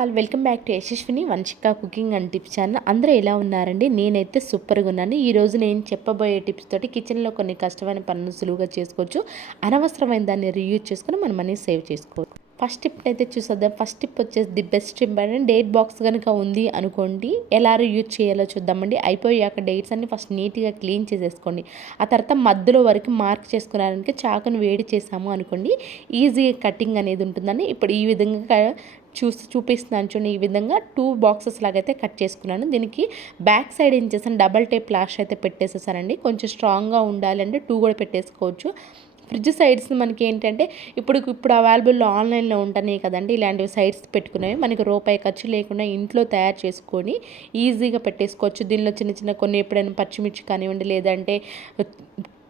All welcome back to Yashaswini Vamshika cooking and tips channel. అందరూ ఎలా ఉన్నారండి? నేనైతే సూపర్గా ఉన్నాను. ఈరోజు నేను చెప్పబోయే టిప్స్ తోటి కిచెన్లో కొన్ని కష్టమైన పనులు సులువుగా చేసుకోవచ్చు. అనవసరమైన దాన్ని రీయూజ్ చేసుకుని మన మనీ సేవ్ చేసుకోవచ్చు. ఫస్ట్ టిప్ అయితే చూసేద్దాం. ఫస్ట్ టిప్ వచ్చేసి ది బెస్ట్ టిప్ అంటే డేట్ బాక్స్ కనుక ఉంది అనుకోండి, ఎలా యూజ్ చేయాలో చూద్దామండి. అయిపోయాక డేట్స్ అన్ని ఫస్ట్ నీట్గా క్లీన్ చేసేసుకోండి. ఆ తర్వాత మధ్యలో వరకు మార్క్ చేసుకున్నారంటే చాకును వేడి చేసాము అనుకోండి, ఈజీగా కటింగ్ అనేది ఉంటుందని ఇప్పుడు ఈ విధంగా చూపిస్తున్నాను చూడండి. ఈ విధంగా 2 బాక్సెస్ లాగైతే కట్ చేసుకున్నాను. దీనికి బ్యాక్ సైడ్ ఏం చేశాను, డబల్ టేప్ లాష్ అయితే పెట్టేసేసానండి. కొంచెం స్ట్రాంగ్గా ఉండాలంటే 2 కూడా పెట్టేసుకోవచ్చు. ఫ్రిడ్జ్ సైడ్స్ మనకి ఏంటంటే ఇప్పుడు అవైలబుల్లో ఆన్లైన్లో ఉంటున్నాయి కదండి, ఇలాంటివి సైడ్స్ పెట్టుకునేవి మనకి రూపాయి ఖర్చు లేకుండా ఇంట్లో తయారు చేసుకొని ఈజీగా పెట్టేసుకోవచ్చు. దీనిలో చిన్న చిన్న కొన్ని ఎప్పుడైనా పచ్చిమిర్చి కానివ్వండి, లేదంటే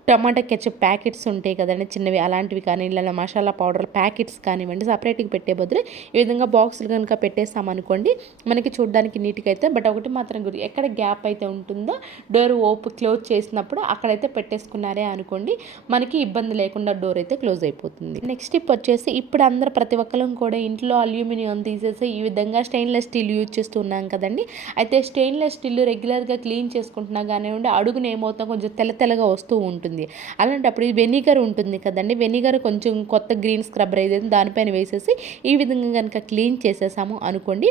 టమాటా కెచప్ ప్యాకెట్స్ ఉంటాయి కదండి చిన్నవి, అలాంటివి కానీ ఇలా మసాలా పౌడర్ ప్యాకెట్స్ కానివ్వండి సపరేట్గా పెట్టే బదులు ఈ విధంగా బాక్సులు కనుక పెట్టేస్తామనుకోండి మనకి చూడడానికి నీట్గా అయితే. బట్ ఒకటి మాత్రం గురి, ఎక్కడ గ్యాప్ అయితే ఉంటుందో డోర్ క్లోజ్ చేసినప్పుడు అక్కడైతే పెట్టేసుకున్నారే అనుకోండి, మనకి ఇబ్బంది లేకుండా డోర్ అయితే క్లోజ్ అయిపోతుంది. నెక్స్ట్ టిప్ వచ్చేసి, ఇప్పుడు అందరూ ప్రతి ఒక్కరం కూడా ఇంట్లో అల్యూమినియం తీసేసి ఈ విధంగా స్టెయిన్లెస్ స్టీల్ యూజ్ చేస్తూ ఉన్నాం కదండి. అయితే స్టెయిన్లెస్ స్టీల్ రెగ్యులర్గా క్లీన్ చేసుకుంటున్నా కానివ్వండి, అడుగున ఏమవుతాం కొంచెం తెల్లగా వస్తూ ఉంటుంది. అలాంటప్పుడు ఈ వెనిగర్ ఉంటుంది కదండి, వెనిగర్ కొంచెం కొత్త గ్రీన్ స్క్రబ్బర్ ఏదైతే దానిపైన వేసేసి ఈ విధంగా కనుక క్లీన్ చేసేసాము అనుకోండి,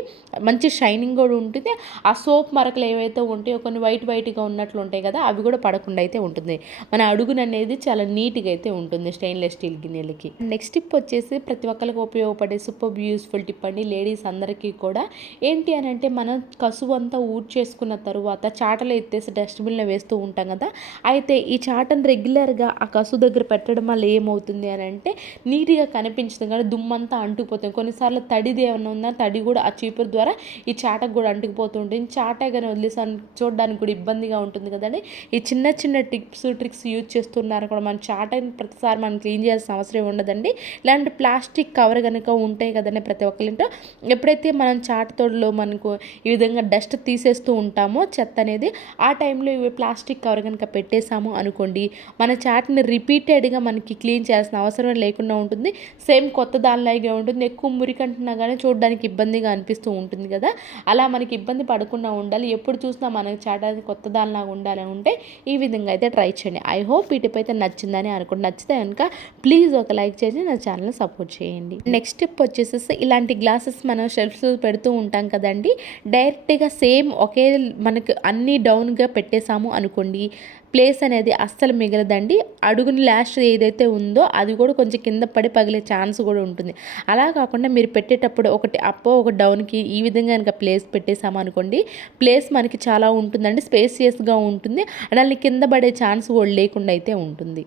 మంచి షైనింగ్ కూడా ఉంటుంది. ఆ సోప్ మరకలు ఏవైతే ఉంటాయో కొన్ని వైట్గా ఉన్నట్లు ఉంటాయి కదా, అవి కూడా పడకుండా అయితే ఉంటుంది. మన అడుగున అనేది చాలా నీట్గా అయితే ఉంటుంది స్టెయిన్లెస్ స్టీల్ గిన్నెలకి. నెక్స్ట్ టిప్ వచ్చేసి ప్రతి ఒక్కరికి ఉపయోగపడే సూపర్ యూస్ఫుల్ టిప్ అండి. లేడీస్ అందరికీ కూడా ఏంటి అని అంటే, మనం కసువు అంతా చేసుకున్న తరువాత చాటలు ఎత్తేసి డస్ట్బిన్లో వేస్తూ ఉంటాం కదా. అయితే ఈ చాటను రెగ్యులర్గా ఆ కసు దగ్గర పెట్టడం వల్ల ఏమవుతుంది అని అంటే, నీట్గా కనిపించదు కానీ దుమ్మంతా అంటుకుపోతుంది. కొన్నిసార్లు తడిది ఏమైనా ఉందా, తడి కూడా ఆ చీపురు ద్వారా ఈ చాటకు కూడా అంటుకుపోతూ ఉంటుంది. చాట కానీ వదిలేసాను చూడడానికి కూడా ఇబ్బందిగా ఉంటుంది కదండి. ఈ చిన్న ట్రిక్స్ యూజ్ చేస్తున్నారు కూడా. మన చాటని ప్రతిసారి మనం క్లీన్ చేయాల్సిన అవసరం ఉండదండి. ఇలాంటి ప్లాస్టిక్ కవర్ కనుక ఉంటాయి కదండి ప్రతి ఒక్కరింటో, ఎప్పుడైతే మనం చాట తోడులో మనకు ఈ విధంగా డస్ట్ తీసేస్తూ ఉంటామో చెత్త అనేది, ఆ టైంలో ఇవి ప్లాస్టిక్ కవర్ కనుక పెట్టేసాము అనుకోండి, మన చాట్ని రిపీటెడ్గా మనకి క్లీన్ చేయాల్సిన అవసరం లేకుండా ఉంటుంది. సేమ్ కొత్త దానిలాగే ఉంటుంది. ఎక్కువ మురికంటున్నా కానీ చూడడానికి ఇబ్బందిగా అనిపిస్తూ ఉంటుంది కదా, అలా మనకి ఇబ్బంది పడకుండా ఉండాలి. ఎప్పుడు చూసినా మనకి చాట్ అది కొత్త దానిలాగా ఉండాలని ఉంటే ఈ విధంగా అయితే ట్రై చేయండి. ఐ హోప్ ఈ టిప్ అయితే నచ్చిందని అనుకుంటే, నచ్చితే కనుక ప్లీజ్ ఒక లైక్ చేసి నా ఛానల్ని సపోర్ట్ చేయండి. నెక్స్ట్ టిప్ వచ్చేసి, ఇలాంటి గ్లాసెస్ మనం షెల్ఫ్స్ పెడుతూ ఉంటాం కదండి, డైరెక్ట్గా సేమ్ ఒకే మనకి అన్నీ డౌన్గా పెట్టేసాము అనుకోండి, ప్లేస్ అనేది అస్సలు మిగలదండి. అడుగుని లాష్ ఏదైతే ఉందో అది కూడా కొంచెం కింద పడి పగిలే ఛాన్స్ కూడా ఉంటుంది. అలా కాకుండా మీరు పెట్టేటప్పుడు ఒకటి అప్ ఒక డౌన్కి ఈ విధంగా కనుక ప్లేస్ పెట్టేసాము అనుకోండి, ప్లేస్ మనకి చాలా ఉంటుందండి, స్పేసియస్గా ఉంటుంది. అలానే కింద పడే ఛాన్స్ కూడా లేకుండా అయితే ఉంటుంది.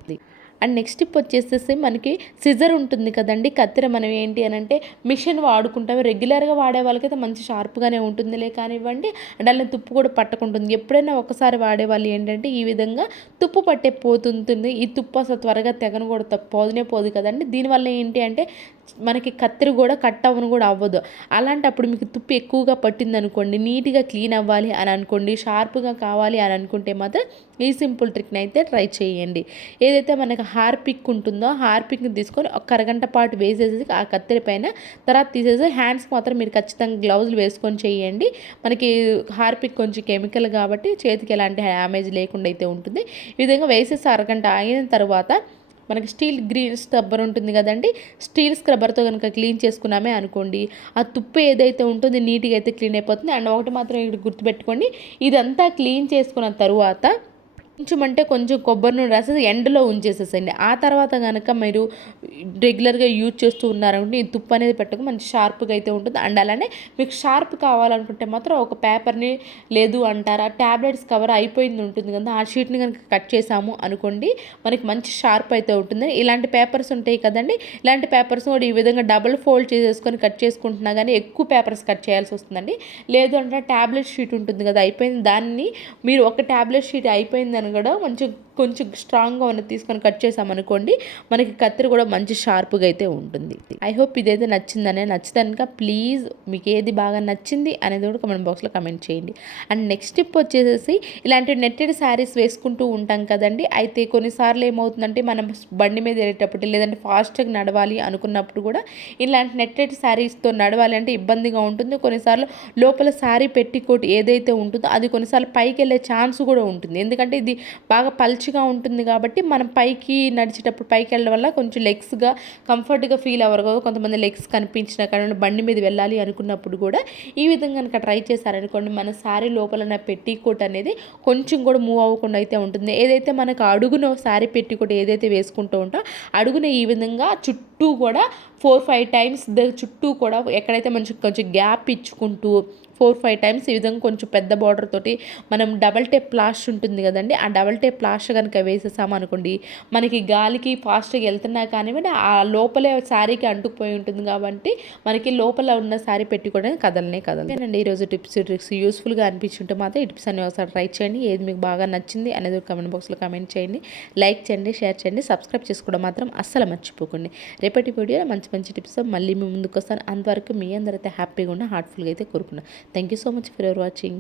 అండ్ నెక్స్ట్ టిప్ వచ్చేసేసి, మనకి సిజర్ ఉంటుంది కదండి, కత్తెర. మనం ఏంటి అని అంటే మిషన్ వాడుకుంటాం, రెగ్యులర్గా వాడే వాళ్ళకైతే మంచి షార్ప్గానే ఉంటుందిలే కానివ్వండి, అండ్ అలా తుప్పు కూడా పట్టకుంటుంది. ఎప్పుడైనా ఒకసారి వాడేవాళ్ళు ఏంటంటే ఈ విధంగా తుప్పు పట్టే పోతుంటుంది. ఈ తుప్పు అసలు త్వరగా తెగను కూడా పోదు కదండి. దీనివల్ల ఏంటి అంటే మనకి కత్తెర కూడా కట్ అవ్వను కూడా అవ్వదు. అలాంటప్పుడు మీకు తుప్పు ఎక్కువగా పట్టింది అనుకోండి, నీట్గా క్లీన్ అవ్వాలి అని అనుకోండి, షార్ప్గా కావాలి అని అనుకుంటే మాత్రం ఈ సింపుల్ ట్రిక్ని అయితే ట్రై చేయండి. ఏదైతే మనకి హార్పిక్ ఉంటుందో హార్పిక్ని తీసుకొని ఒక అరగంట పాటు వేసేసి ఆ కత్తెర పైన, తర్వాత తీసేసి హ్యాండ్స్కి మాత్రం మీరు ఖచ్చితంగా గ్లౌజులు వేసుకొని చేయండి. మనకి హార్పిక్ కొంచెం కెమికల్ కాబట్టి చేతికి ఎలాంటి డ్యామేజ్ లేకుండా అయితే ఉంటుంది. ఈ విధంగా వేసేసి అరగంట అయిన తర్వాత మనకి స్టీల్ గ్రీన్ స్క్రబ్బర్ ఉంటుంది కదండి, స్టీల్ స్క్రబ్బర్తో కనుక క్లీన్ చేసుకున్నామే అనుకోండి, ఆ తుప్పు ఏదైతే ఉంటుందో నీట్గా అయితే క్లీన్ అయిపోతుంది. అండ్ ఒకటి మాత్రం ఇక్కడ గుర్తుపెట్టుకోండి, ఇదంతా క్లీన్ చేసుకున్న తరువాత కొంచెం కొబ్బరి నూనె రాసేసి ఎండలో ఉంచేసేసండి. ఆ తర్వాత కనుక మీరు రెగ్యులర్గా యూజ్ చేస్తూ ఉన్నారంటే ఈ తుప్పు అనేది పెట్టక మంచి షార్ప్గా అయితే ఉంటుంది. అండ్ అలానే మీకు షార్ప్ కావాలనుకుంటే మాత్రం ఒక పేపర్ని, లేదు అంటారా ట్యాబ్లెట్స్ కవర్ అయిపోయింది ఉంటుంది కదా, ఆ షీట్ని కనుక కట్ చేసాము అనుకోండి, మనకి మంచి షార్ప్ అయితే ఉంటుంది. ఇలాంటి పేపర్స్ ఉంటాయి కదండి, ఇలాంటి పేపర్స్ కూడా ఈ విధంగా డబుల్ ఫోల్డ్ చేసేసుకొని కట్ చేసుకుంటున్నా కానీ ఎక్కువ పేపర్స్ కట్ చేయాల్సి వస్తుందండి. లేదు అంటే ట్యాబ్లెట్ షీట్ ఉంటుంది కదా అయిపోయింది, దాన్ని మీరు ఒక ట్యాబ్లెట్ షీట్ అయిపోయింది కన్నా కూడా కొంచెం స్ట్రాంగ్గా ఉన్నది తీసుకొని కట్ చేసామనుకోండి, మనకి కత్తిరి కూడా మంచి షార్ప్గా అయితే ఉంటుంది. ఐ హోప్ ఇదైతే నచ్చిందనే. నచ్చితే ప్లీజ్ మీకు ఏది బాగా నచ్చింది అనేది కూడా కమెంట్ బాక్స్లో కమెంట్ చేయండి. అండ్ నెక్స్ట్ టిప్ వచ్చేసి ఇలాంటి నెట్టెడ్ శారీస్ వేసుకుంటూ ఉంటాం కదండి. అయితే కొన్నిసార్లు ఏమవుతుందంటే మనం బండి మీద వెళ్ళేటప్పుడు లేదంటే ఫాస్ట్గా నడవాలి అనుకున్నప్పుడు కూడా ఇలాంటి నెట్టెడ్ శారీస్తో నడవాలి అంటే ఇబ్బందిగా ఉంటుంది. కొన్నిసార్లు లోపల శారీ పెట్టికోట్ ఏదైతే ఉంటుందో అది కొన్నిసార్లు పైకి వెళ్ళే ఛాన్స్ కూడా ఉంటుంది. ఎందుకంటే ఇది బాగా పల్చగా ఉంటుంది కాబట్టి మనం పైకి నడిచేటప్పుడు పైకి వెళ్ళడం వల్ల కొంచెం లెగ్స్గా కంఫర్ట్గా ఫీల్ అవ్వరు కదా. కొంతమంది లెగ్స్ కనిపించిన కానీ బండి మీద వెళ్ళాలి అనుకున్నప్పుడు కూడా ఈ విధంగా కనుక ట్రై చేశారనుకోండి, మన శారీ లోపల పెట్టికోట్ అనేది కొంచెం కూడా మూవ్ అవ్వకుండా అయితే ఉంటుంది. ఏదైతే మనకు అడుగున శారీ పెట్టికోట్ ఏదైతే వేసుకుంటూ ఉంటా అడుగున ఈ విధంగా చుట్టూ కూడా 4-5 టైమ్స్ చుట్టూ కూడా ఎక్కడైతే కొంచెం గ్యాప్ ఇచ్చుకుంటూ 4-5 టైమ్స్ ఈ విధంగా కొంచెం పెద్ద బార్డర్ తోటి మనం డబల్ టేప్ ప్లాష్ ఉంటుంది కదండి, ఆ డబల్ టేప్ ప్లాష్ కనుక వేసేసామనుకోండి, మనకి గాలికి ఫాస్ట్గా వెళ్తున్నా కానివ్వండి ఆ లోపలే శారీకి అంటుకుపోయి ఉంటుంది కాబట్టి మనకి లోపల ఉన్న శారీ పెట్టుకోవడానికి కదలనండి. ఈరోజు టిప్స్ ట్రిక్స్ యూస్ఫుల్గా అనిపించుంటే మాత్రం ఈ టిప్స్ అన్ని ఒకసారి ట్రై చేయండి. ఏది మీకు బాగా నచ్చింది అనేది కమెంట్ బాక్స్లో కమెంట్ చేయండి. లైక్ చేయండి, షేర్ చేయండి, సబ్స్క్రైబ్ చేసుకోవడం మాత్రం అస్సలు మర్చిపోకండి. రేపటి వీడియోలో మంచి టిప్స్ మళ్ళీ మీ ముందుకు వస్తాను. అంతవరకు మీ అందరైతే హ్యాపీగా ఉన్న హార్ట్ఫుల్గా అయితే కోరుకున్నాను. Thank you so much for your watching.